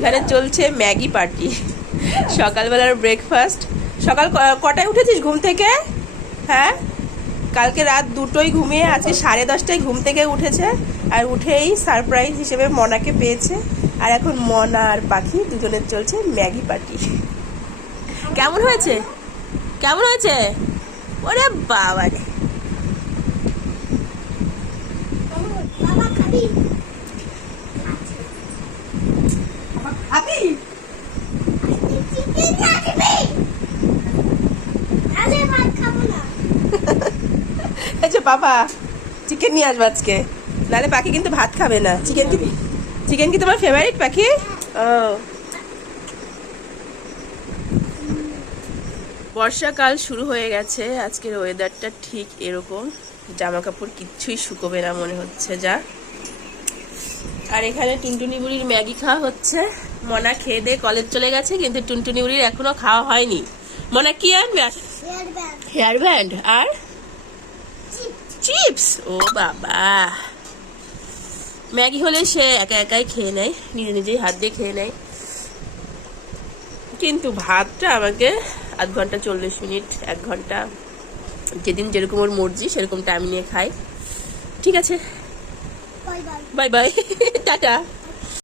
এখানে চলছে Maggi party. সকালবেলার ব্রেকফাস্ট। সকাল কটায় উঠেছিস ঘুম থেকে? হ্যাঁ, কালকে রাত 2টোয় ঘুমিয়ে আছে, 10:30টায় ঘুম থেকে উঠেছে। আর উঠেই সারপ্রাইজ হিসেবে মনাকে পেয়েছে। আর এখন মনা আর পাখি দুজনের চলছে ম্যাগি পার্টি। কেমন হয়েছে? কেমন হয়েছে? ওরে বাবা রে, আচ্ছা বাবা চিকেন নিয়ে আসবো আজকে, নাহলে পাখি কিন্তু ভাত খাবে না। চিকেন কি তোমার ফেভারিট পাখি? ও, বর্ষাকাল শুরু হয়ে গেছে। আজকের ওয়েদারটা ঠিক এরকম, জামা কাপড় কিচ্ছুই শুকোবে না মনে হচ্ছে যা। আর এখানে টুনটুনি বুড়ির ম্যাগি খাওয়া হচ্ছে। মনা খেয়ে দিয়ে কলেজ চলে গেছে, কিন্তু টুনটুনি বুড়ির এখনো খাওয়া হয়নি। মনা কি আনবে? হেয়ার ব্যান্ড আর চিপস। ও বাবা, ম্যাগি হলে সে একা একাই খেয়ে নেয়, নিজে নিজেই হাত দিয়ে খেয়ে নেয়, কিন্তু ভাতটা আমাকে আধ ঘন্টা 40 মিনিট 1 ঘন্টা, যেদিন যেরকম ওর মর্জি সেরকম টাইম নিয়ে খাই। ঠিক আছে, বাই বাই, টাটা।